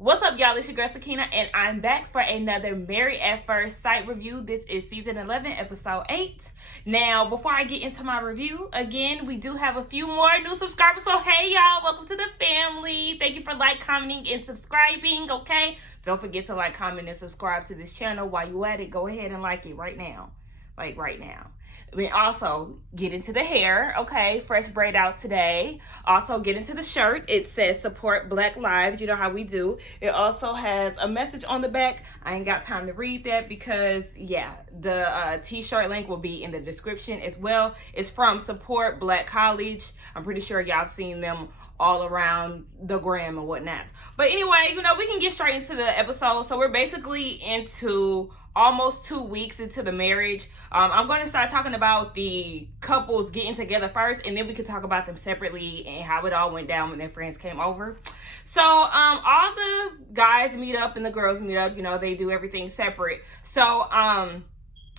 What's up, y'all? It's your girl Sakina, and I'm back for another Married at First Sight review. This is season 11, episode 8. Now, before I get into my review, again, we do have a few more new subscribers. So, hey, y'all, welcome to the family. Thank you for commenting, and subscribing, okay? Don't forget to comment, and subscribe to this channel. While you at it, go ahead and like it right now. Right now. Then also get into the hair, okay? Fresh braid out today. Also get into the shirt. It says support Black Lives. You know how we do. It also has a message on the back. I ain't got time to read that because, yeah, the t-shirt link will be in the description as well. It's from Support Black College. I'm pretty sure y'all have seen them all around the gram and whatnot. But anyway, we can get straight into the episode. So we're basically into almost 2 weeks into the marriage. I'm going to start talking about the couples getting together first, and then we can talk about them separately and how it all went down when their friends came over. So all the guys meet up and the girls meet up. They do everything separate. So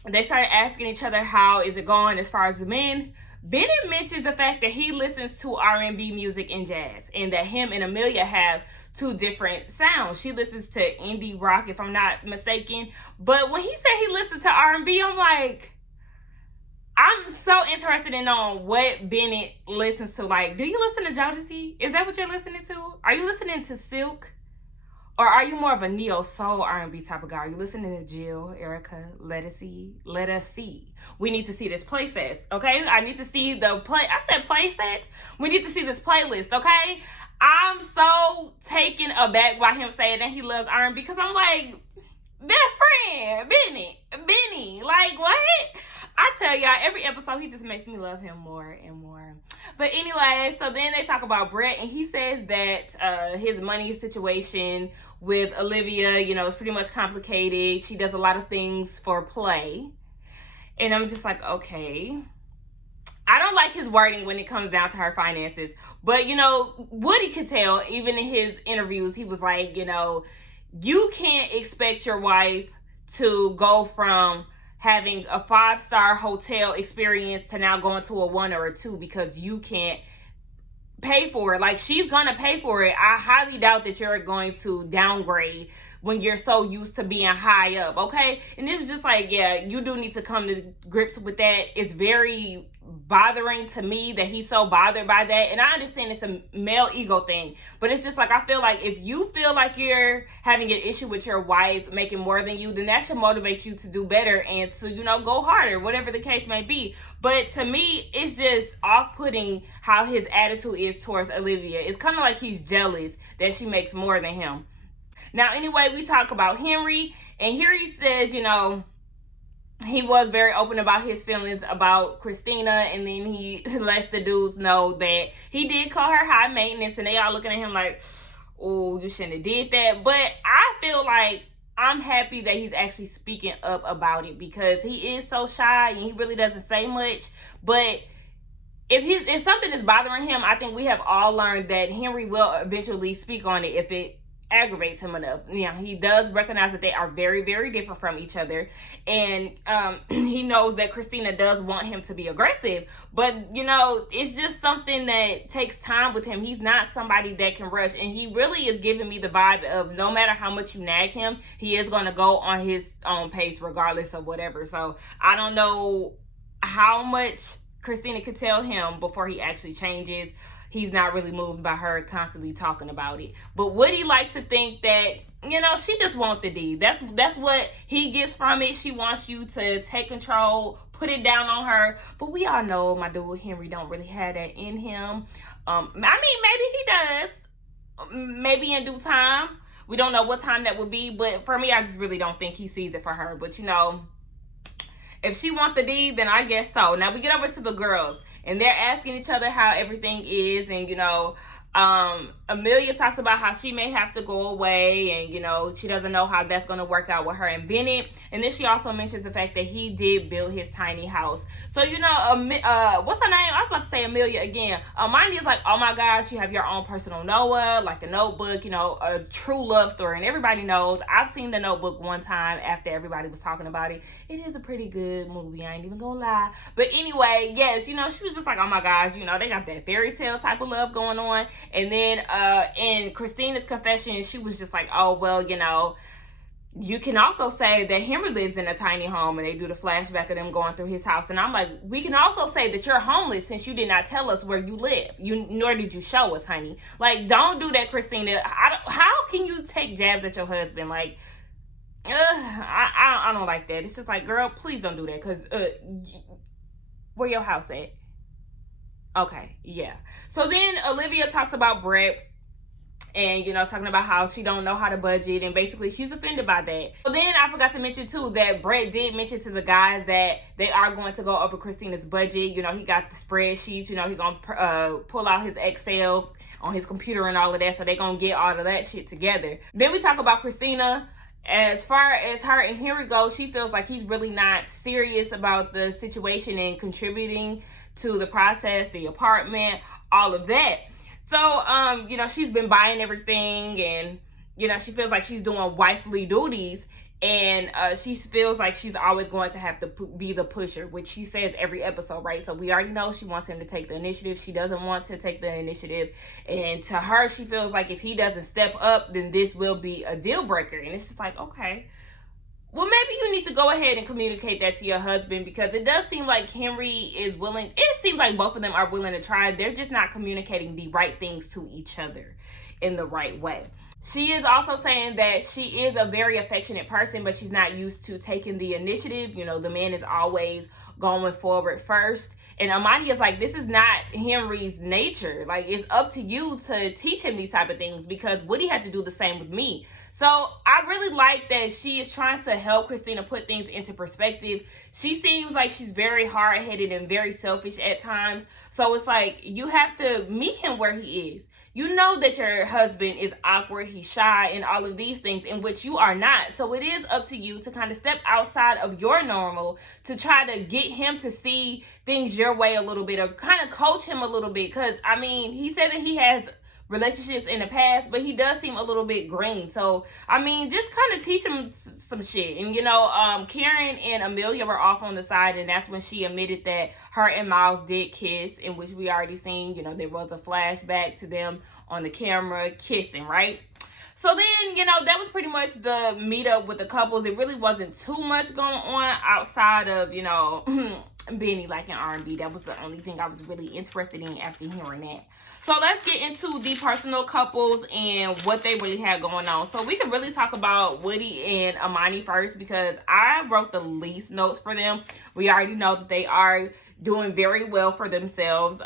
they started asking each other how is it going as far as the men. Bennett mentions the fact that he listens to R&B music and jazz, and that him and Amelia have two different sounds. She listens to indie rock, if I'm not mistaken. But when he said he listened to R&B, I'm like, I'm so interested in knowing what Bennett listens to. Do you listen to Jodeci? Is that what you're listening to? Are you listening to Silk? Or are you more of a neo-soul R&B type of guy? Are you listening to Jill, Erica, Let Us See? We need to see this play set, okay? I need to see the play. I said play set. We need to see this playlist, okay? I'm so taken aback by him saying that he loves R&B because I'm like, best friend, Benny. What? I tell y'all, every episode, he just makes me love him more and more. But anyway, so then they talk about Brett, and he says that his money situation with Olivia, is pretty much complicated. She does a lot of things for play. And I'm just like, okay. I don't like his wording when it comes down to her finances. But, Woody could tell, even in his interviews, he was like, you can't expect your wife to go from having a 5-star hotel experience to now going to a 1 or a 2 because you can't pay for it. She's gonna pay for it. I highly doubt that you're going to downgrade when you're so used to being high up, okay? And it's just yeah, you do need to come to grips with that. It's very bothering to me that he's so bothered by that. And I understand it's a male ego thing, but it's just I feel like if you feel like you're having an issue with your wife making more than you, then that should motivate you to do better and to, go harder, whatever the case may be. But to me, it's just off-putting how his attitude is towards Olivia. It's kind of like he's jealous that she makes more than him. Now, anyway, we talk about Henry, and here he says, he was very open about his feelings about Christina, and then he lets the dudes know that he did call her high maintenance, and they all looking at him like, oh, you shouldn't have did that. But I feel like I'm happy that he's actually speaking up about it because he is so shy and he really doesn't say much. But if something is bothering him, I think we have all learned that Henry will eventually speak on it if it aggravates him enough. He does recognize that they are very, very different from each other, and he knows that Christina does want him to be aggressive, but it's just something that takes time with him. He's not somebody that can rush, and he really is giving me the vibe of no matter how much you nag him, he is going to go on his own pace regardless of whatever. So I don't know how much Christina could tell him before he actually changes. He's not really moved by her constantly talking about it. But Woody likes to think that, she just wants the D. That's what he gets from it. She wants you to take control, put it down on her. But we all know my dude Henry don't really have that in him. Maybe he does. Maybe in due time. We don't know what time that would be. But for me, I just really don't think he sees it for her. But, if she wants the D, then I guess so. Now we get over to the girls. And they're asking each other how everything is. And, Amelia talks about how she may have to go away. And, she doesn't know how that's going to work out with her and Bennett. And then she also mentions the fact that he did build his tiny house. So, what's her name? I was about to say Amelia again. Amani is like, oh my gosh, you have your own personal Noah, like The Notebook, a true love story. And everybody knows. I've seen The Notebook one time after everybody was talking about it. It is a pretty good movie. I ain't even gonna lie. But anyway, yes, she was just like, oh my gosh, they got that fairy tale type of love going on. And then in Christina's confession, she was just like, oh, well, you know, you can also say that Henry lives in a tiny home, and they do the flashback of them going through his house. And I'm like, we can also say that you're homeless since you did not tell us where you live. Nor did you show us, honey. Like, don't do that, Christina. How can you take jabs at your husband? Like, I don't like that. It's just like, girl, please don't do that. Because where your house at? Okay, yeah. So then Olivia talks about Brett. And, you know, talking about how she don't know how to budget, and basically she's offended by that. So then I forgot to mention too that Brett did mention to the guys that they are going to go over Christina's budget. You know, he got the spreadsheets, you know, he's gonna pull out his Excel on his computer and all of that, so they're gonna get all of that shit together. Then we talk about Christina. As far as her and Henry go, she feels like he's really not serious about the situation and contributing to the process, the apartment, all of that. So, you know, she's been buying everything, and, you know, she feels like she's doing wifely duties, and she feels like she's always going to have to be the pusher, which she says every episode, right? So we already know she wants him to take the initiative. She doesn't want to take the initiative, and to her, she feels like if he doesn't step up, then this will be a deal breaker. And it's just like, okay, well, maybe you need to go ahead and communicate that to your husband, because it does seem like Henry is willing. It seems like both of them are willing to try. They're just not communicating the right things to each other in the right way. She is also saying that she is a very affectionate person, but she's not used to taking the initiative. You know, the man is always going forward first. And Amani is like, this is not Henry's nature. Like, it's up to you to teach him these type of things, because Woody had to do the same with me. So I really like that she is trying to help Christina put things into perspective. She seems like she's very hard-headed and very selfish at times. So it's like, you have to meet him where he is. You know that your husband is awkward, he's shy, and all of these things, in which you are not. So it is up to you to kind of step outside of your normal to try to get him to see things your way a little bit, or kind of coach him a little bit. Because, I mean, he said that he has relationships in the past, but he does seem a little bit green. So, I mean, just kind of teach him some shit. And, you know, Karen and Amelia were off on the side, and that's when she admitted that her and Miles did kiss, in which we already seen, you know, there was a flashback to them on the camera kissing, right? So then, you know, that was pretty much the meetup with the couples. It really wasn't too much going on outside of, you know, Benny liking R&B. That was the only thing I was really interested in after hearing that. So let's get into the personal couples and what they really had going on. So we can really talk about Woody and Amani first, because I wrote the least notes for them. We already know that they are doing very well for themselves.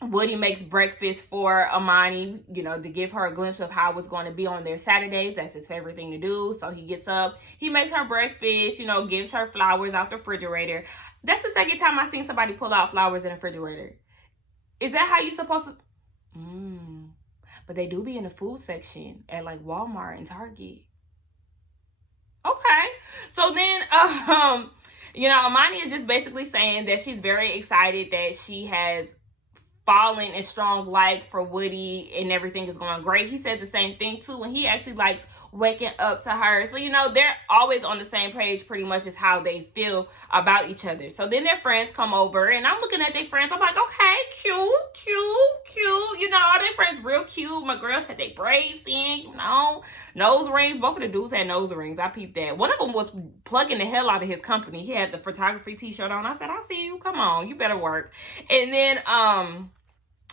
Woody makes breakfast for Amani, you know, to give her a glimpse of how it's going to be on their Saturdays. That's his favorite thing to do. So he gets up, he makes her breakfast, you know, gives her flowers out the refrigerator. That's the second time I've seen somebody pull out flowers in the refrigerator. Is that how you supposed to? But they do be in the food section at like Walmart and Target. Okay. So then, you know, Amani is just basically saying that she's very excited that she has fallen in strong like for Woody, and everything is going great. He says the same thing too, and he actually likes waking up to her. So, you know, they're always on the same page pretty much as how they feel about each other. So then their friends come over, and I'm looking at their friends. I'm like, okay, cute. You know, all their friends real cute. My girls had their braids in, you know, nose rings. Both of the dudes had nose rings. I peeped that. One of them was plugging the hell out of his company. He had the photography t-shirt on. I said, I see you. Come on, you better work. And then,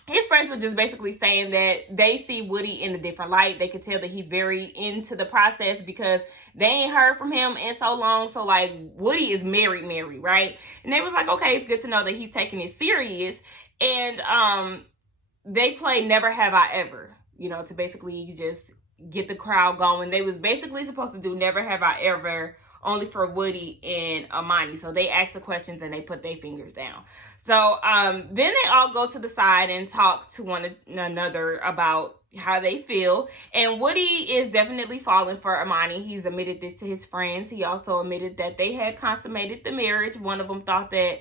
his friends were just basically saying that they see Woody in a different light. They could tell that he's very into the process because they ain't heard from him in so long. So, like, Woody is married, right? And they was like, okay, it's good to know that he's taking it serious. And they play Never Have I Ever, you know, to basically just get the crowd going. They was basically supposed to do Never Have I Ever only for Woody and Amani. So they asked the questions and they put their fingers down. So then they all go to the side and talk to one another about how they feel. And Woody is definitely falling for Amani. He's admitted this to his friends. He also admitted that they had consummated the marriage. One of them thought that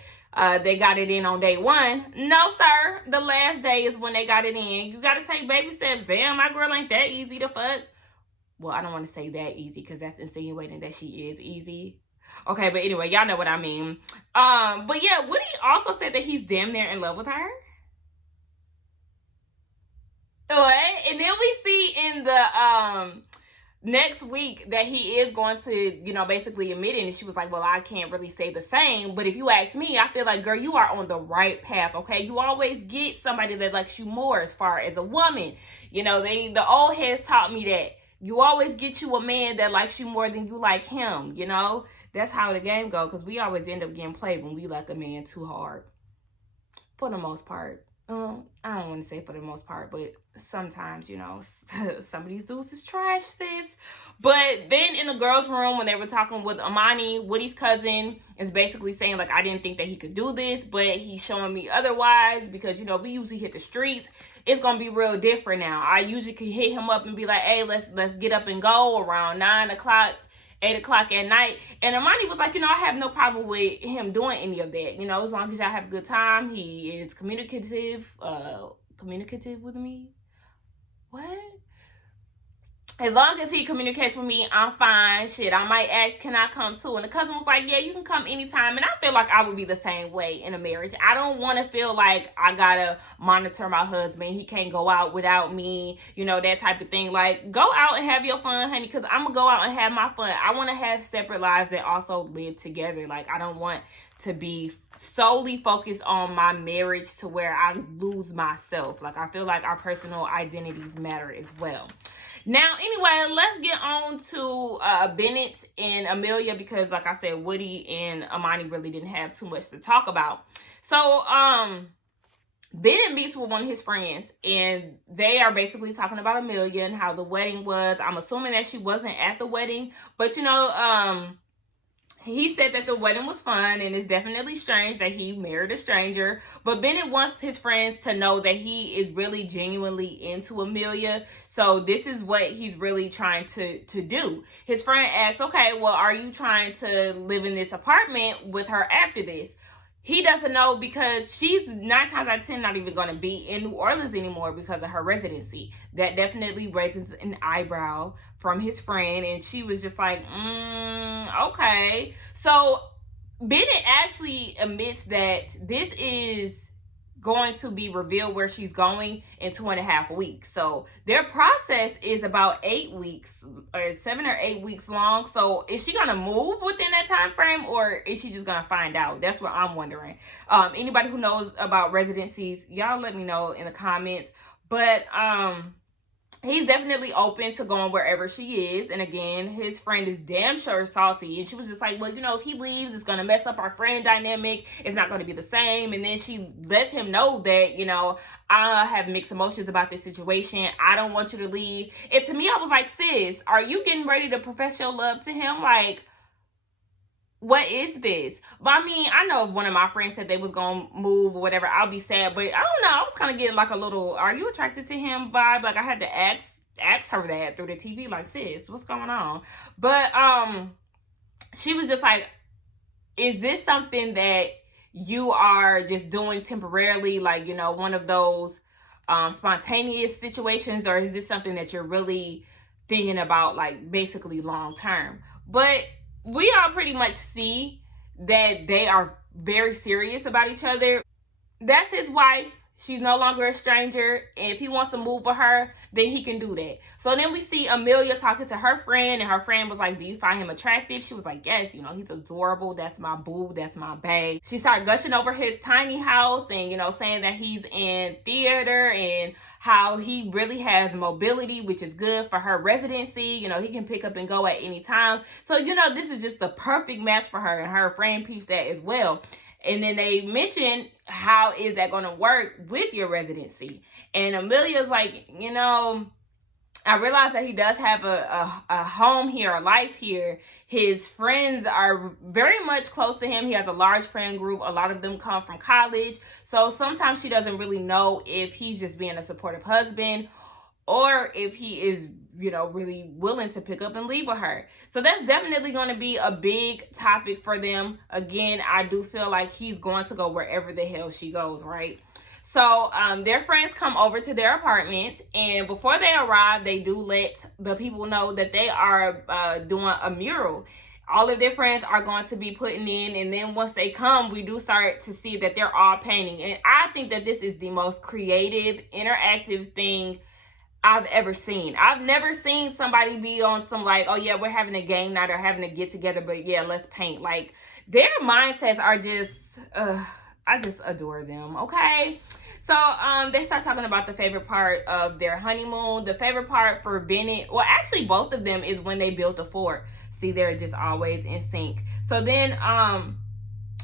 they got it in on day one. No, sir. The last day is when they got it in. You got to take baby steps. Damn, my girl ain't that easy to fuck. Well, I don't want to say that easy because that's insinuating that she is easy. Okay, but anyway, y'all know what I mean. But yeah, Woody also said that he's damn near in love with her. And then we see in the next week that he is going to, basically admit it. And she was like, well, I can't really say the same. But if you ask me, I feel like, girl, you are on the right path, okay? You always get somebody that likes you more as far as a woman. The old heads taught me that. You always get you a man that likes you more than you like him, That's how the game goes, because we always end up getting played when we like a man too hard. For the most part. I don't want to say for the most part, but sometimes, some of these dudes is trash, sis. But then in the girls' room, when they were talking with Amani, Woody's cousin is basically saying, like, I didn't think that he could do this, but he's showing me otherwise because, we usually hit the streets. It's going to be real different now. I usually can hit him up and be like, hey, let's get up and go around 9 o'clock. 8 o'clock at night. And Amani was like, I have no problem with him doing any of that. As long as y'all have a good time. He is communicative with me. What? As long as he communicates with me, I'm fine. Shit, I might ask, can I come too? And the cousin was like, yeah, you can come anytime. And I feel like I would be the same way in a marriage. I don't want to feel like I gotta monitor my husband. He can't go out without me, that type of thing. Like, go out and have your fun, honey, because I'm gonna go out and have my fun. I want to have separate lives that also live together. Like, I don't want to be solely focused on my marriage to where I lose myself. Like, I feel like our personal identities matter as well. Now, anyway, let's get on to Bennett and Amelia because, like I said, Woody and Amani really didn't have too much to talk about. So, Bennett meets with one of his friends, and they are basically talking about Amelia and how the wedding was. I'm assuming that she wasn't at the wedding, but, he said that the wedding was fun, and it's definitely strange that he married a stranger. But Bennett wants his friends to know that he is really genuinely into Amelia. So this is what he's really trying to do. His friend asks, okay, well, are you trying to live in this apartment with her after this? He doesn't know because she's 9 times out of 10 not even going to be in New Orleans anymore because of her residency. That definitely raises an eyebrow from his friend. And she was just like, okay. So Bennett actually admits that this is going to be revealed where she's going in 2.5 weeks. So their process is about 8 weeks or 7 or 8 weeks long. So is she gonna move within that time frame, or is she just gonna find out? That's what I'm wondering. Anybody who knows about residencies, y'all let me know in the comments. But he's definitely open to going wherever she is. And again, his friend is damn sure salty. And she was just like, well, if he leaves, it's going to mess up our friend dynamic. It's not going to be the same. And then she lets him know that, I have mixed emotions about this situation. I don't want you to leave. And to me, I was like, sis, are you getting ready to profess your love to him? Like, what is this? But I mean, I know if one of my friends said they was gonna move or whatever, I'll be sad. But I don't know. I was kind of getting like a little, are you attracted to him vibe? Like I had to ask her that through the TV. Like, sis, what's going on? But she was just like, is this something that you are just doing temporarily? Like, one of those spontaneous situations, or is this something that you're really thinking about, like basically long term? But we all pretty much see that they are very serious about each other. That's his wife. She's no longer a stranger. And if he wants to move with her, then he can do that. So then we see Amelia talking to her friend, and her friend was like, do you find him attractive? She was like, yes, he's adorable. That's my boo. That's my bae. She started gushing over his tiny house and, saying that he's in theater and how he really has mobility, which is good for her residency. He can pick up and go at any time. So, this is just the perfect match for her, and her friend peeps that as well. And then they mentioned, how is that going to work with your residency? And Amelia's like, I realize that he does have a home here, a life here. His friends are very much close to him. He has a large friend group. A lot of them come from college. So sometimes she doesn't really know if he's just being a supportive husband or if he is, really willing to pick up and leave with her. So that's definitely going to be a big topic for them. Again, I do feel like he's going to go wherever the hell she goes, right? So their friends come over to their apartment, and before they arrive, they do let the people know that they are doing a mural. All of their friends are going to be putting in, and then once they come, we do start to see that they're all painting. And I think that this is the most creative, interactive thing I've ever seen. I've never seen somebody be on some like, oh yeah, we're having a game night or having a get together, but yeah, let's paint. Like, their mindsets are just, I just adore them, okay? So they start talking about the favorite part of their honeymoon. The favorite part for Bennett, well, actually both of them, is when they built the fort. See, they're just always in sync. So then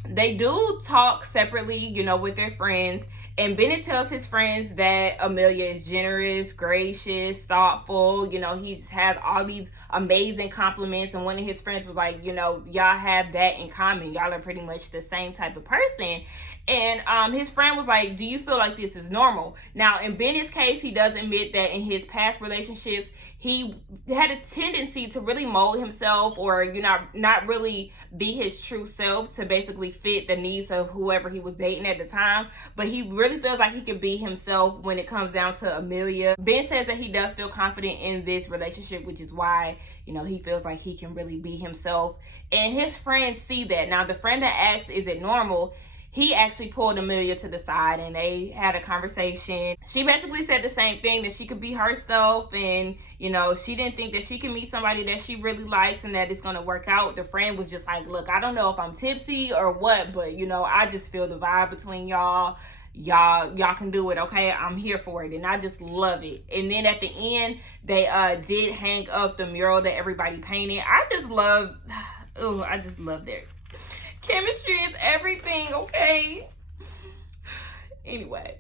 they do talk separately, you know, with their friends. And Bennett tells his friends that Amelia is generous, gracious, thoughtful. You know, he just has all these amazing compliments. And one of his friends was like, you know, y'all have that in common. Y'all are pretty much the same type of person. And his friend was like, do you feel like this is normal? Now, in Bennett's case, he does admit that in his past relationships, he had a tendency to really mold himself, or, you know, not really be his true self to basically fit the needs of whoever he was dating at the time. But he really feels like he can be himself when it comes down to Amelia. Ben says that he does feel confident in this relationship, which is why, you know, he feels like he can really be himself. And his friends see that. Now, the friend that asks, is it normal? He actually pulled Amelia to the side and they had a conversation. She basically said the same thing, that she could be herself, and, you know, she didn't think that she can meet somebody that she really likes and that it's going to work out. The friend was just like, look, I don't know if I'm tipsy or what, but, you know, I just feel the vibe between y'all. Y'all can do it, okay? I'm here for it, and I just love it. And then at the end, they did hang up the mural that everybody painted. I just love their chemistry is everything, okay? Anyway,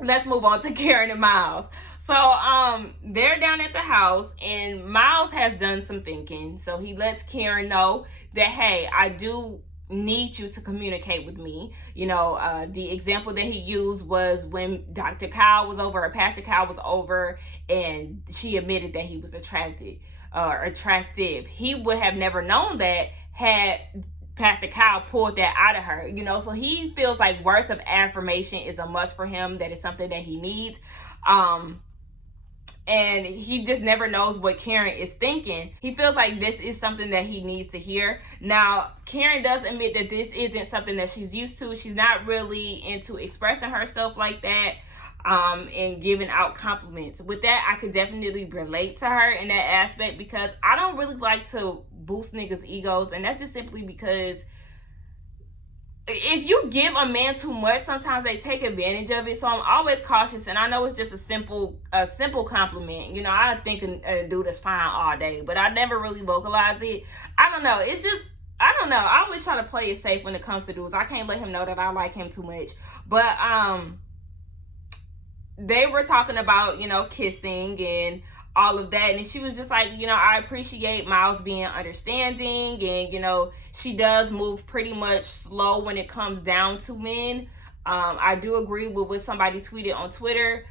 let's move on to Karen and Miles. So they're down at the house, and Miles has done some thinking. So he lets Karen know that, hey, I do need you to communicate with me. You know, the example that he used was when Dr. Kyle was over, or Pastor Kyle was over, and she admitted that he was attractive. He would have never known that had Pastor Kyle pulled that out of her, you know. So he feels like words of affirmation is a must for him, that is something that he needs. And he just never knows what Karen is thinking. He feels like this is something that he needs to hear. Now, Karen does admit that this isn't something that she's used to. She's not really into expressing herself like that, and giving out compliments. With that, I could definitely relate to her in that aspect, because I don't really like to boost niggas' egos, and that's just simply because if you give a man too much, sometimes they take advantage of it. So I'm always cautious, and I know it's just a simple compliment. You know, I think a dude is fine all day, but I never really vocalize it. I don't know. It's just, I don't know. I always try to play it safe when it comes to dudes. I can't let him know that I like him too much. But they were talking about, you know, kissing and all of that, and she was just like, you know, I appreciate Miles being understanding, and, you know, she does move pretty much slow when it comes down to men. I do agree with what somebody tweeted on Twitter.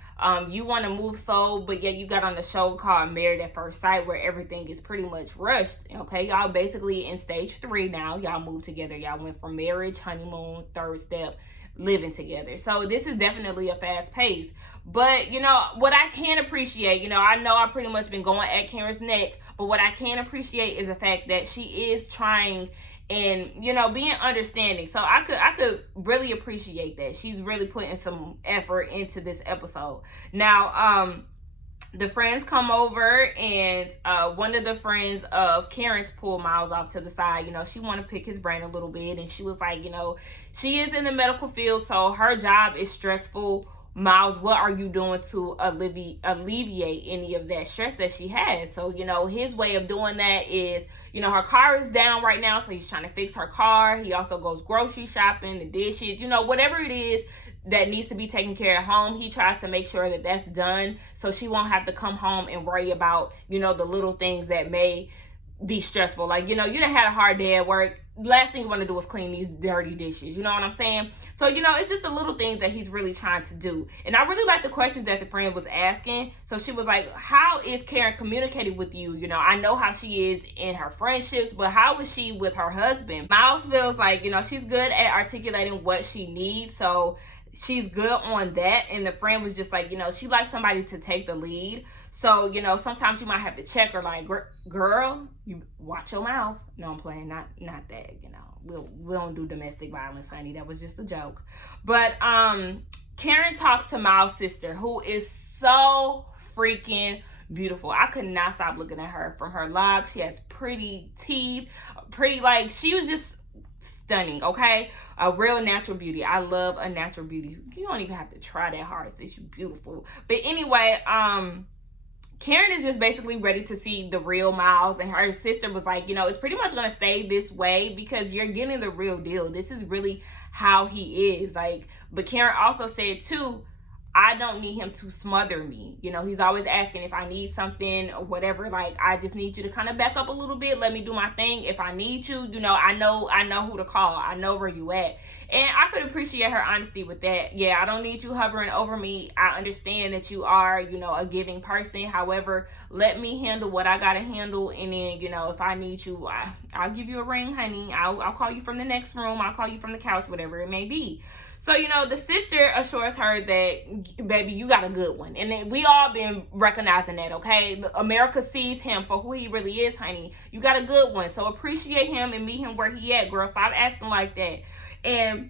You want to move slow, but yet you got on the show called Married at First Sight, where everything is pretty much rushed. Okay, y'all basically in stage 3 now. Y'all moved together. Y'all went from marriage, honeymoon, third step, living together. So this is definitely a fast pace. But, you know, what I can appreciate, you know I've pretty much been going at Karen's neck, but what I can appreciate is the fact that she is trying and, you know, being understanding. So I could really appreciate that. She's really putting some effort into this episode. Now, the friends come over, and one of the friends of Karen's pulled Miles off to the side. You know, she want to pick his brain a little bit, and she was like, you know, she is in the medical field, so her job is stressful. Miles, what are you doing to alleviate any of that stress that she has? So, you know, his way of doing that is, you know, her car is down right now, so he's trying to fix her car. He also goes grocery shopping, the dishes, you know, whatever it is that needs to be taken care of at home, he tries to make sure that that's done, so she won't have to come home and worry about, you know, the little things that may be stressful. Like, you know, you done had a hard day at work. Last thing you want to do is clean these dirty dishes. You know what I'm saying? So, you know, it's just the little things that he's really trying to do. And I really like the questions that the friend was asking. So she was like, how is Karen communicating with you? You know, I know how she is in her friendships, but how is she with her husband? Miles feels like, you know, she's good at articulating what she needs. So she's good on that. And the friend was just like, you know, she likes somebody to take the lead. So, you know, sometimes you might have to check her, like, girl, you watch your mouth. No, I'm playing, not that, you know. We don't do domestic violence, honey. That was just a joke. But Karen talks to Miles' sister, who is so freaking beautiful. I could not stop looking at her. From her locks, she has pretty teeth, pretty, like, she was just stunning, okay? A real natural beauty. I love a natural beauty. You don't even have to try that hard, sis. You're beautiful. But anyway, Karen is just basically ready to see the real Miles, and her sister was like, you know, it's pretty much gonna stay this way because you're getting the real deal. This is really how he is. Like, but Karen also said too, I don't need him to smother me. You know, he's always asking if I need something or whatever. Like, I just need you to kind of back up a little bit. Let me do my thing. If I need you, you know, I know who to call. I know where you at. And I could appreciate her honesty with that. Yeah, I don't need you hovering over me. I understand that you are, you know, a giving person. However, let me handle what I got to handle. And then, you know, if I need you, I'll give you a ring, honey. I'll call you from the next room. I'll call you from the couch, whatever it may be. So, you know, the sister assures her that, baby, you got a good one. And then we all been recognizing that, okay? America sees him for who he really is, honey. You got a good one. So appreciate him and meet him where he at, girl. Stop acting like that. And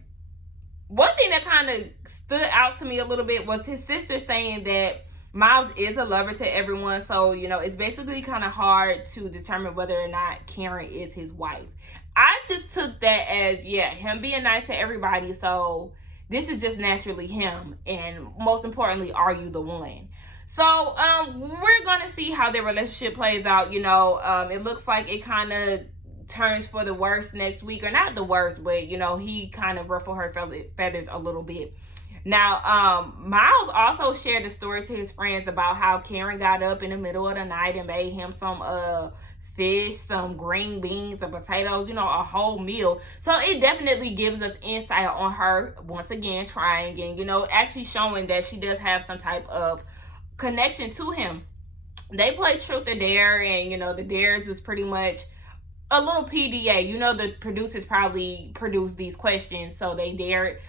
one thing that kind of stood out to me a little bit was his sister saying that Miles is a lover to everyone. So, you know, it's basically kind of hard to determine whether or not Karen is his wife. I just took that as, yeah, him being nice to everybody. So this is just naturally him. And most importantly, are you the one? So we're going to see how their relationship plays out. You know, it looks like it kind of turns for the worst next week. Or not the worst, but, you know, he kind of ruffled her feathers a little bit. Now, Miles also shared a story to his friends about how Karen got up in the middle of the night and made him some fish, some green beans, some potatoes, you know, a whole meal. So it definitely gives us insight on her, once again, trying and, you know, actually showing that she does have some type of connection to him. They played Truth or Dare, and, you know, the dares was pretty much a little PDA. You know, the producers probably produced these questions, so they dared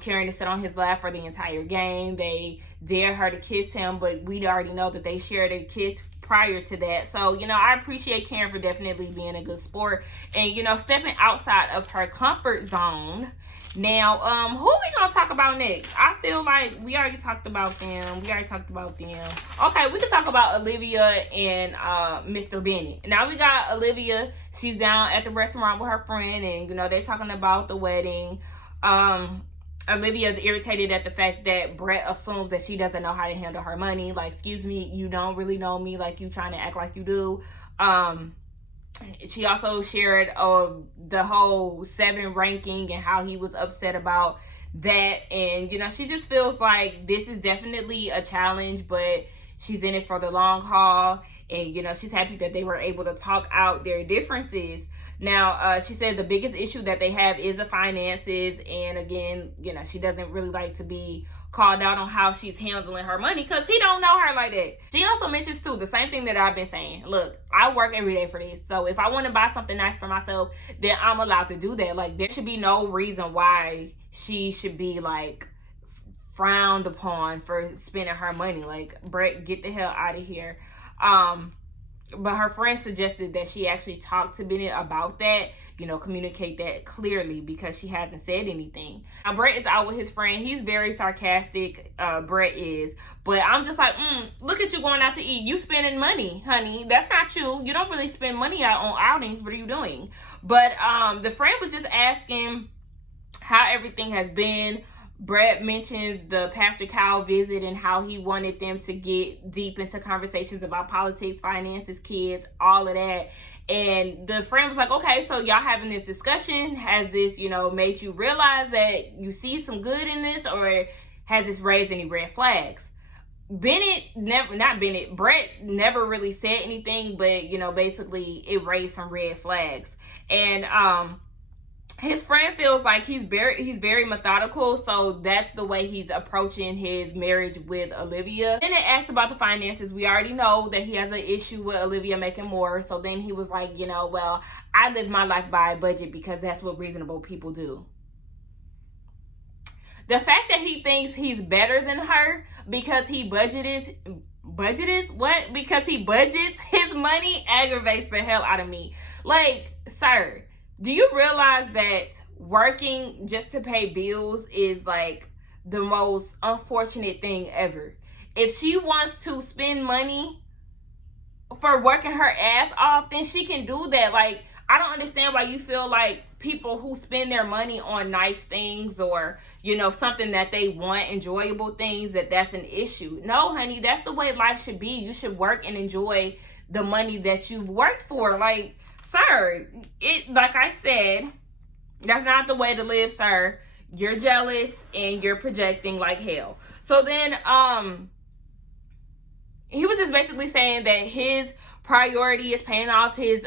Karen to sit on his lap for the entire game. They dared her to kiss him, but we already know that they shared a kiss prior to that. So, you know, I appreciate Karen for definitely being a good sport and, you know, stepping outside of her comfort zone. Now, who are we gonna talk about next? I feel like we already talked about them. Okay, we can talk about Olivia and Mr. Bennett. Now we got Olivia. She's down at the restaurant with her friend, and, you know, they're talking about the wedding. Olivia is irritated at the fact that Brett assumes that she doesn't know how to handle her money. Like, excuse me, you don't really know me, like you trying to act like you do. She also shared the whole 7 ranking and how he was upset about that. And, you know, she just feels like this is definitely a challenge, but she's in it for the long haul. And, you know, she's happy that they were able to talk out their differences. Now, she said the biggest issue that they have is the finances. And again, you know, she doesn't really like to be called out on how she's handling her money because he don't know her like that. She also mentions too, the same thing that I've been saying. Look, I work every day for this. So if I want to buy something nice for myself, then I'm allowed to do that. Like, there should be no reason why she should be like frowned upon for spending her money. Like, Brett, get the hell out of here. But her friend suggested that she actually talk to Bennett about that, you know, communicate that clearly because she hasn't said anything. Now, Brett is out with his friend. He's very sarcastic, Brett is. But I'm just like, look at you going out to eat. You spending money, honey. That's not you. You don't really spend money out on outings. What are you doing? But the friend was just asking how everything has been. Brett mentions the Pastor Kyle visit and how he wanted them to get deep into conversations about politics, finances, kids, all of that. And the friend was like, okay, so y'all having this discussion. Has this, you know, made you realize that you see some good in this, or has this raised any red flags? Brett never really said anything, but, you know, basically it raised some red flags. And, his friend feels like he's very methodical, so that's the way he's approaching his marriage with Olivia. Then it asked about the finances. We already know that he has an issue with Olivia making more, so then he was like, you know, well, I live my life by a budget because that's what reasonable people do. The fact that he thinks he's better than her because he budgets his money aggravates the hell out of me. Like, sir, do you realize that working just to pay bills is like the most unfortunate thing ever? If she wants to spend money for working her ass off, then she can do that. Like, I don't understand why you feel like people who spend their money on nice things or, you know, something that they want, enjoyable things, that's an issue. No, honey, that's the way life should be. You should work and enjoy the money that you've worked for. Like, sir, like I said, that's not the way to live, sir. You're jealous and you're projecting like hell. So then, he was just basically saying that his priority is paying off his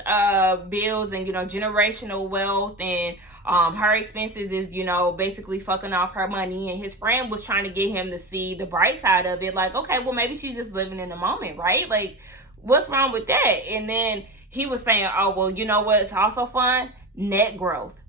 bills and, you know, generational wealth, and her expenses is, you know, basically fucking off her money. And his friend was trying to get him to see the bright side of it. Like, okay, well, maybe she's just living in the moment, right? Like, what's wrong with that? And then he was saying, oh, well, you know what? It's also fun. Net growth.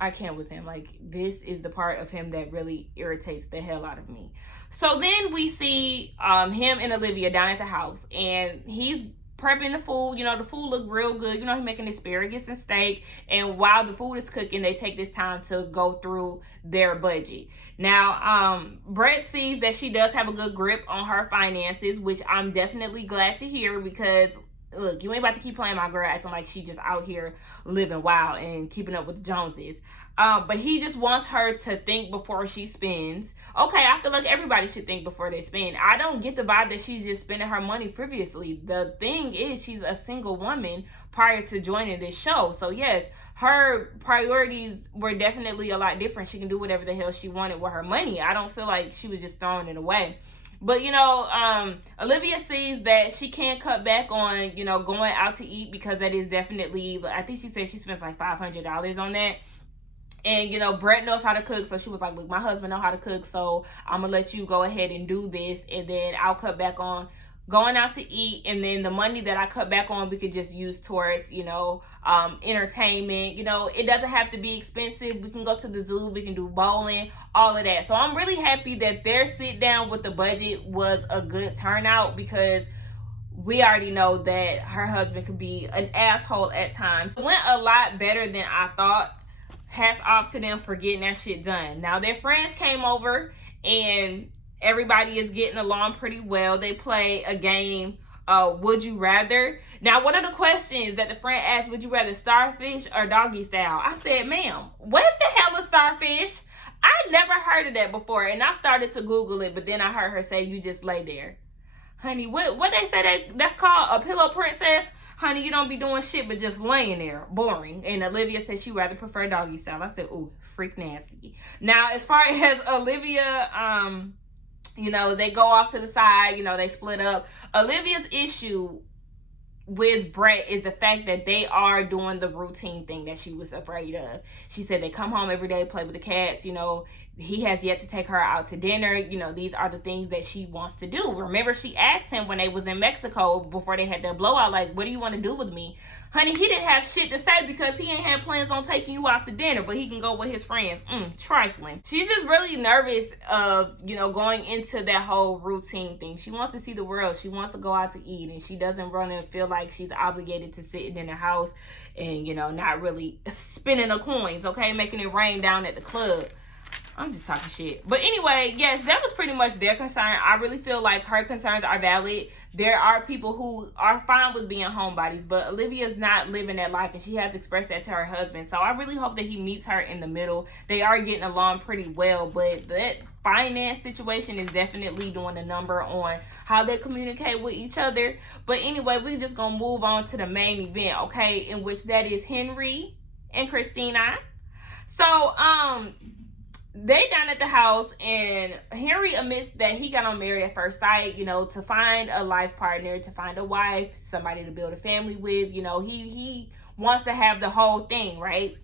I can't with him. Like, this is the part of him that really irritates the hell out of me. So then we see him and Olivia down at the house, and he's prepping the food. You know, the food look real good. You know, he's making asparagus and steak, and while the food is cooking, they take this time to go through their budget. Now, Brett sees that she does have a good grip on her finances, which I'm definitely glad to hear, because look, you ain't about to keep playing my girl acting like she just out here living wild and keeping up with the Joneses. But he just wants her to think before she spends. Okay, I feel like everybody should think before they spend. I don't get the vibe that she's just spending her money frivolously. The thing is, she's a single woman prior to joining this show. So yes, her priorities were definitely a lot different. She can do whatever the hell she wanted with her money. I don't feel like she was just throwing it away. But, you know, Olivia sees that she can't cut back on, you know, going out to eat, because that is definitely, I think she said she spends like $500 on that. And, you know, Brett knows how to cook. So she was like, look, my husband know how to cook, so I'm going to let you go ahead and do this. And then I'll cut back on going out to eat. And then the money that I cut back on, we could just use towards, you know, entertainment. You know, it doesn't have to be expensive. We can go to the zoo. We can do bowling, all of that. So I'm really happy that their sit down with the budget was a good turnout, because we already know that her husband could be an asshole at times. It went a lot better than I thought. Hats off to them for getting that shit done. Now, their friends came over and everybody is getting along pretty well. They play a game, Would You Rather. Now, one of the questions that the friend asked, would you rather starfish or doggy style? I said, ma'am, what the hell is starfish? I never heard of that before, and I started to Google it, but then I heard her say, you just lay there. Honey, what they say that's called? A pillow princess? Honey, you don't be doing shit but just laying there. Boring. And Olivia said she rather prefer doggy style. I said, ooh, freak nasty. Now, as far as Olivia, you know, they go off to the side. You know, they split up. Olivia's issue with Brett is the fact that they are doing the routine thing that she was afraid of. She said they come home every day, play with the cats. You know, he has yet to take her out to dinner. You know, these are the things that she wants to do. Remember, she asked him when they was in Mexico before they had that blowout, like, what do you want to do with me? Honey, he didn't have shit to say because he ain't had plans on taking you out to dinner, but he can go with his friends. Trifling. She's just really nervous of, you know, going into that whole routine thing. She wants to see the world. She wants to go out to eat, and she doesn't want to feel like she's obligated to sitting in the house and, you know, not really spending the coins, okay? Making it rain down at the club. I'm just talking shit. But anyway, yes, that was pretty much their concern. I really feel like her concerns are valid. There are people who are fine with being homebodies, but Olivia's not living that life, and she has expressed that to her husband. So I really hope that he meets her in the middle. They are getting along pretty well, but that finance situation is definitely doing a number on how they communicate with each other. But anyway, we're just gonna move on to the main event, okay, in which that is Henry and Christina. So, they down at the house, and Henry admits that he got on Married at First Sight, you know, to find a life partner, to find a wife, somebody to build a family with. You know, he wants to have the whole thing, right?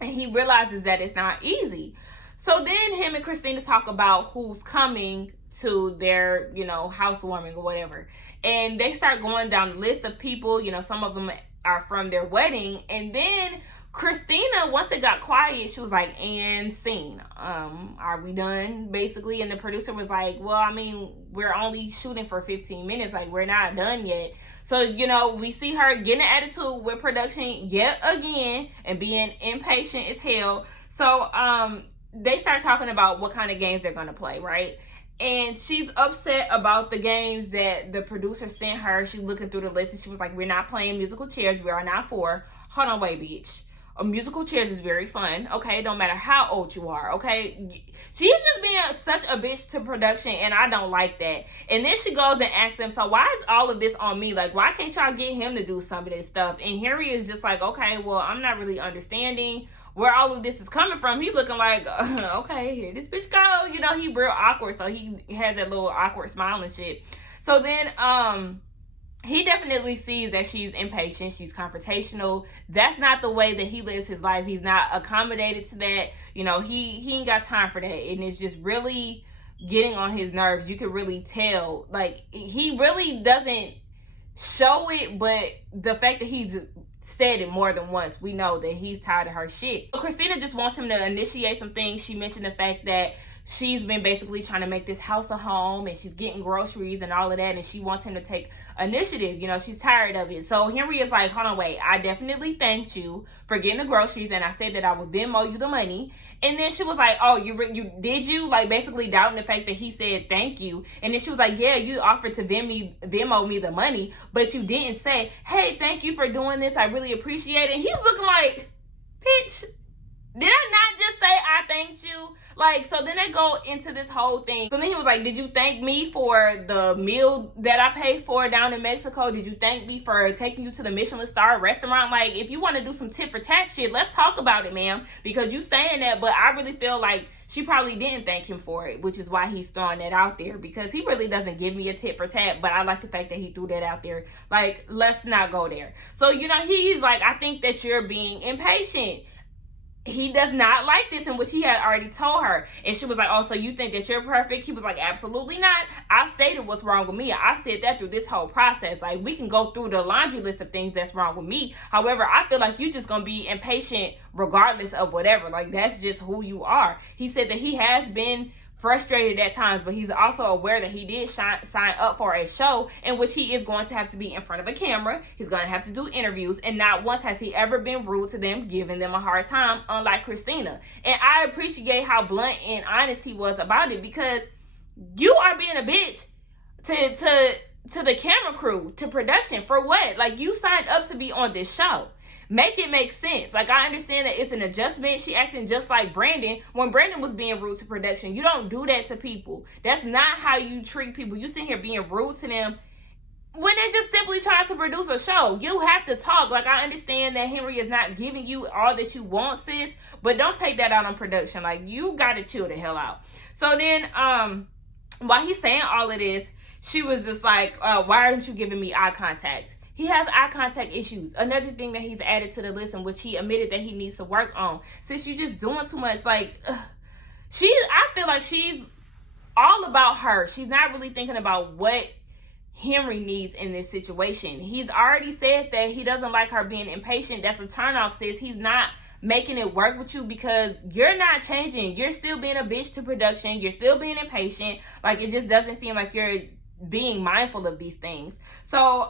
And he realizes that it's not easy. So then him and Christina talk about who's coming to their, you know, housewarming or whatever. And they start going down the list of people. You know, some of them are from their wedding. And then Christina, once it got quiet, she was like, and scene. Are we done, basically? And the producer was like, well, I mean, we're only shooting for 15 minutes. Like, we're not done yet. So, you know, we see her getting an attitude with production yet again and being impatient as hell. So, they start talking about what kind of games they're going to play, right? And she's upset about the games that the producer sent her. She's looking through the list and she was like, we're not playing musical chairs. We are not for. Hold on, wait, bitch. Musical chairs is very fun, okay? Don't matter how old you are, okay? She's just being such a bitch to production, and I don't like that. And then she goes and asks them, so why is all of this on me? Like, why can't y'all get him to do some of this stuff? And Henry is just like, okay, well, I'm not really understanding where all of this is coming from. He looking like, okay, here this bitch go. You know, he real awkward, so he has that little awkward smile and shit. So then, he definitely sees that she's impatient, she's confrontational. That's not the way that he lives his life. He's not accommodated to that. You know, he ain't got time for that. And it's just really getting on his nerves. You can really tell. Like, he really doesn't show it, but the fact that he's said it more than once, we know that he's tired of her shit. So Christina just wants him to initiate some things. She mentioned the fact that she's been basically trying to make this house a home and she's getting groceries and all of that, and she wants him to take initiative. You know, she's tired of it. So Henry is like, hold on, wait, I definitely thanked you for getting the groceries and I said that I would Venmo you the money. And then she was like, oh, you did you? Like, basically doubting the fact that he said thank you. And then she was like, yeah, you offered to Venmo me the money, but you didn't say, hey, thank you for doing this, I really appreciate it. And he was looking like, bitch, did I not just say I thanked you? Like, so then they go into this whole thing. So then he was like, did you thank me for the meal that I paid for down in Mexico? Did you thank me for taking you to the Michelin star restaurant? Like, if you want to do some tit for tat shit, let's talk about it, ma'am. Because you saying that, but I really feel like she probably didn't thank him for it, which is why he's throwing that out there, because he really doesn't give me a tit for tat. But I like the fact that he threw that out there. Like, let's not go there. So, you know, he's like, I think that you're being impatient. He does not like this, in which he had already told her. And she was like, oh, so you think that you're perfect? He was like, absolutely not. I've stated what's wrong with me. I've said that through this whole process. Like, we can go through the laundry list of things that's wrong with me. However, I feel like you're just going to be impatient regardless of whatever. Like, that's just who you are. He said that he has been frustrated at times, but he's also aware that he did sign up for a show in which he is going to have to be in front of a camera. He's going to have to do interviews, and not once has he ever been rude to them, giving them a hard time, unlike Christina. And I appreciate how blunt and honest he was about it, because you are being a bitch to the camera crew, to production, for what? Like, you signed up to be on this show. Make it make sense. Like, I understand that it's an adjustment. She acting just like Brandon when Brandon was being rude to production. You don't do that to people. That's not how you treat people. You sit here being rude to them when they're just simply trying to produce a show. You have to talk. Like, I understand that Henry is not giving you all that you want, sis, but don't take that out on production. Like, you gotta chill the hell out. So then, while he's saying all of this, she was just like, why aren't you giving me eye contact? He has eye contact issues. Another thing that he's added to the list, in which he admitted that he needs to work on. Since you're just doing too much, like, I feel like she's all about her. She's not really thinking about what Henry needs in this situation. He's already said that he doesn't like her being impatient. That's a turnoff, sis. He's not making it work with you because you're not changing. You're still being a bitch to production. You're still being impatient. Like, it just doesn't seem like you're being mindful of these things. So,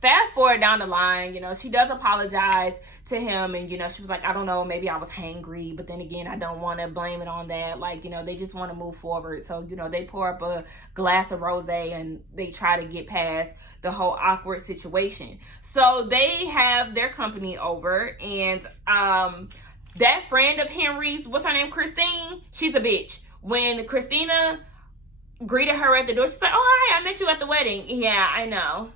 fast forward down the line, you know, she does apologize to him, and, you know, she was like, I don't know, maybe I was hangry, but then again, I don't want to blame it on that. Like, you know, they just want to move forward. So, you know, they pour up a glass of rosé and they try to get past the whole awkward situation. So they have their company over, and that friend of Henry's, what's her name, Christine, she's a bitch. When Christina greeted her at the door, she's like, oh, hi, I met you at the wedding. Yeah, I know.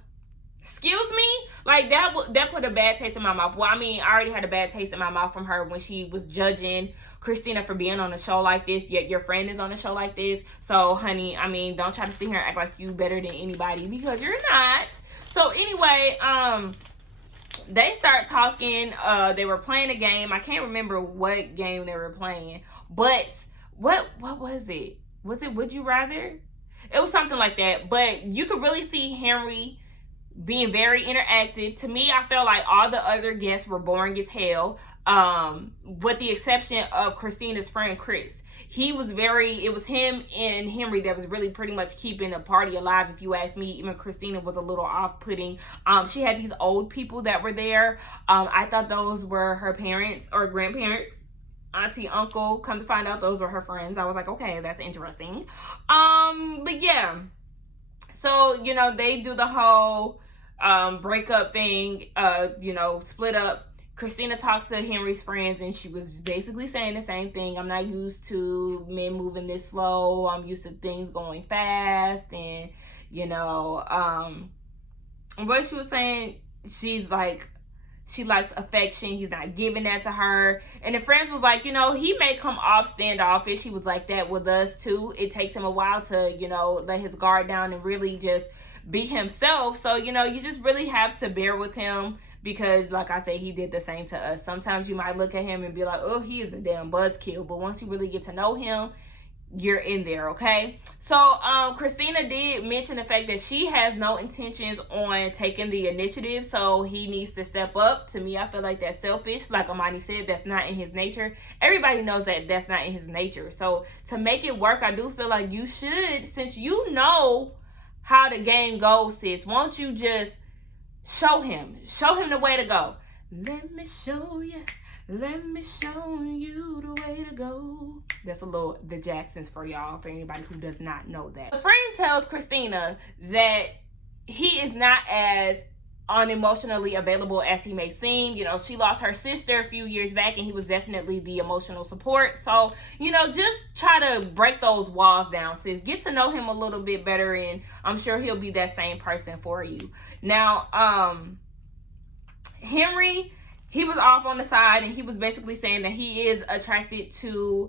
Excuse me? Like, that put a bad taste in my mouth. Well, I mean, I already had a bad taste in my mouth from her when she was judging Christina for being on a show like this, yet your friend is on a show like this. So, honey, I mean, don't try to sit here and act like you better than anybody, because you're not. So, anyway, they start talking. They were playing a game. I can't remember what game they were playing, but what was it? Was it Would You Rather? It was something like that. But you could really see Henry being very interactive. To me, I felt like all the other guests were boring as hell, with the exception of Christina's friend Chris. It was him and Henry that was really pretty much keeping the party alive, if you ask me. Even Christina was a little off-putting. She had these old people that were there. I thought those were her parents or grandparents. auntie, uncle. Come to find out, those were her friends. I was like, okay, that's interesting. But yeah. So, you know, they do the whole breakup thing, you know, split up. Christina talks to Henry's friends, and she was basically saying the same thing. I'm not used to men moving this slow. I'm used to things going fast. And, you know, what she was saying, she's like, she likes affection. He's not giving that to her. And the friends was like, you know, he may come off standoffish. He was like that with us too. It takes him a while to, you know, let his guard down and really just be himself. So, you know, you just really have to bear with him, because like I said, he did the same to us. Sometimes you might look at him and be like, oh, he is a damn buzzkill. But once you really get to know him, you're in there, okay? So Christina did mention the fact that she has no intentions on taking the initiative, so he needs to step up. To me, I feel like that's selfish. Like Amani said, that's not in his nature. Everybody knows that that's not in his nature. So to make it work, I do feel like you should, since you know how the game goes, sis, won't you just show him the way to go? Let me show you. Let me show you the way to go. That's a little the Jacksons for y'all, for anybody who does not know that. The friend tells Christina that he is not as unemotionally available as he may seem. You know, she lost her sister a few years back, and he was definitely the emotional support. So, you know, just try to break those walls down, sis. Get to know him a little bit better, and I'm sure he'll be that same person for you. Now, Henry, he was off on the side, and he was basically saying that he is attracted to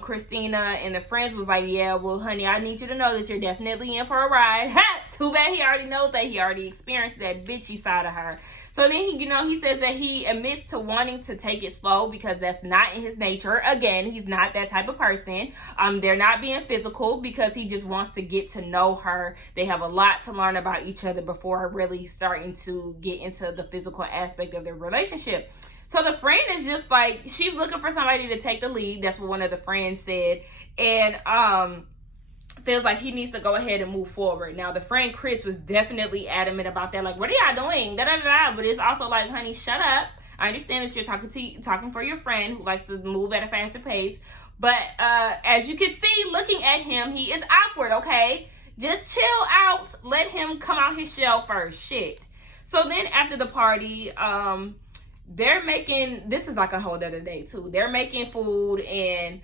Christina, and the friends was like, yeah, well, honey, I need you to know that you're definitely in for a ride. Ha! Too bad he already knows that. He already experienced that bitchy side of her. So then, he says that he admits to wanting to take it slow because that's not in his nature. Again, he's not that type of person. They're not being physical because he just wants to get to know her. They have a lot to learn about each other before really starting to get into the physical aspect of their relationship. So the friend is just like, she's looking for somebody to take the lead. That's what one of the friends said. And feels like he needs to go ahead and move forward. Now, the friend Chris was definitely adamant about that. Like, what are y'all doing? Da, da, da, da. But it's also like, honey, shut up. I understand that you're talking for your friend who likes to move at a faster pace. But as you can see, looking at him, he is awkward, okay? Just chill out. Let him come out his shell first. Shit. So then after the party, they're making, this is like a whole other day too. They're making food, and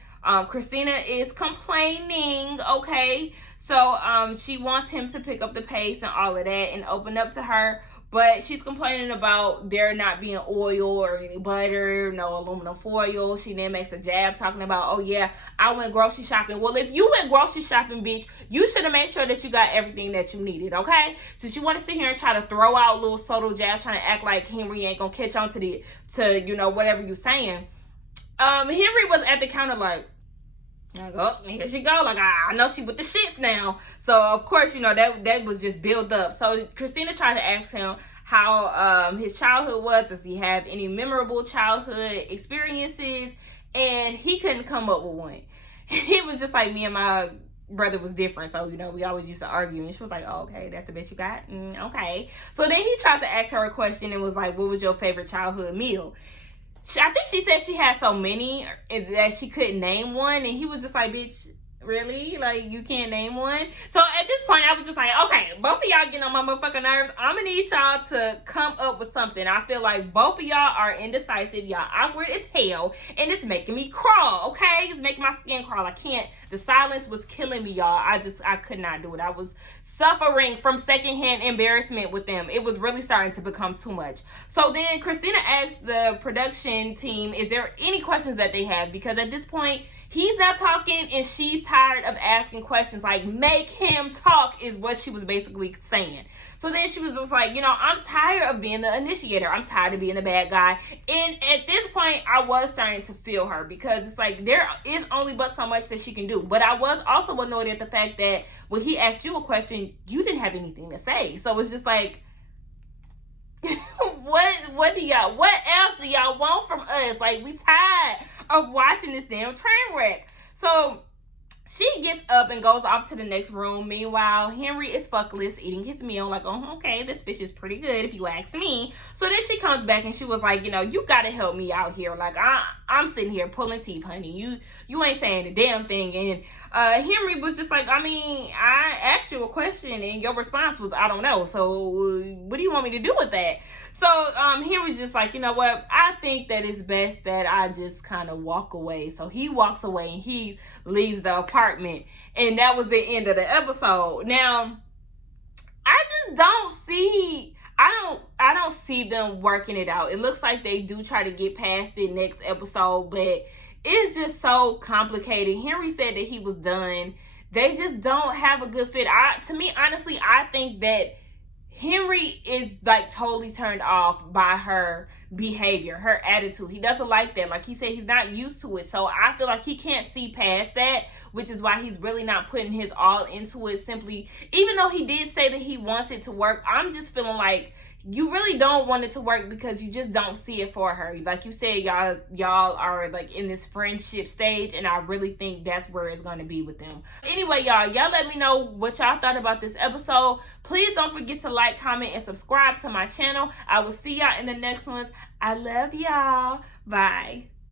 Christina is complaining, okay? So she wants him to pick up the pace and all of that and open up to her. But she's complaining about there not being oil or any butter, no aluminum foil. She then makes a jab talking about, oh yeah, I went grocery shopping. Well, if you went grocery shopping, bitch, you should have made sure that you got everything that you needed, okay? Since you want to sit here and try to throw out little subtle jabs, trying to act like Henry ain't gonna catch on to you know, whatever you're saying. Henry was at the counter like, oh, here she go. Like, I know she with the shits now. So, of course, you know, that was just built up. So, Christina tried to ask him how his childhood was. Does he have any memorable childhood experiences? And he couldn't come up with one. He was just like, me and my brother was different. So, you know, we always used to argue. And she was like, oh, okay, that's the best you got? Okay. So, then he tried to ask her a question and was like, what was your favorite childhood meal? I think she said she had so many that she couldn't name one, and he was just like, bitch, really? Like, you can't name one? So at this point, I was just like, okay, both of y'all getting on my motherfucking nerves. I'm gonna need y'all to come up with something. I feel like both of y'all are indecisive. Y'all awkward as hell, and it's making me crawl, okay? It's making my skin crawl. I can't. The silence was killing me, y'all. I could not do it. I was suffering from secondhand embarrassment with them. It was really starting to become too much. So then Christina asked the production team, is there any questions that they have? Because at this point, he's not talking, and she's tired of asking questions. Like, make him talk is what she was basically saying. So then she was just like, you know, I'm tired of being the initiator. I'm tired of being the bad guy. And at this point, I was starting to feel her, because it's like there is only but so much that she can do. But I was also annoyed at the fact that when he asked you a question, you didn't have anything to say. So it's just like, what else do y'all want from us? Like, we tired of watching this damn train wreck. So She gets up and goes off to the next room. Meanwhile, Henry is fuckless, eating his meal. Like, oh, okay, this fish is pretty good if you ask me. So then she comes back and she was like, you know, you gotta help me out here. Like, I'm sitting here pulling teeth, honey. You ain't saying a damn thing. And Henry was just like, I mean, I asked you a question and your response was, I don't know. So what do you want me to do with that? So Henry's just like, you know what? I think that it's best that I just kind of walk away. So he walks away and he leaves the apartment. And that was the end of the episode. Now, I just don't see... I don't see them working it out. It looks like they do try to get past it next episode, but it's just so complicated. Henry said that he was done. They just don't have a good fit. To me, honestly, I think that Henry is like totally turned off by her behavior, her attitude. He doesn't like that. Like he said, he's not used to it. So I feel like he can't see past that, which is why he's really not putting his all into it. Simply, even though he did say that he wants it to work, I'm just feeling like you really don't want it to work because you just don't see it for her. Like you said, y'all are like in this friendship stage, and I really think that's where it's going to be with them. Anyway, y'all let me know what y'all thought about this episode. Please don't forget to like, comment, and subscribe to my channel. I will see y'all in the next ones. I love y'all. Bye.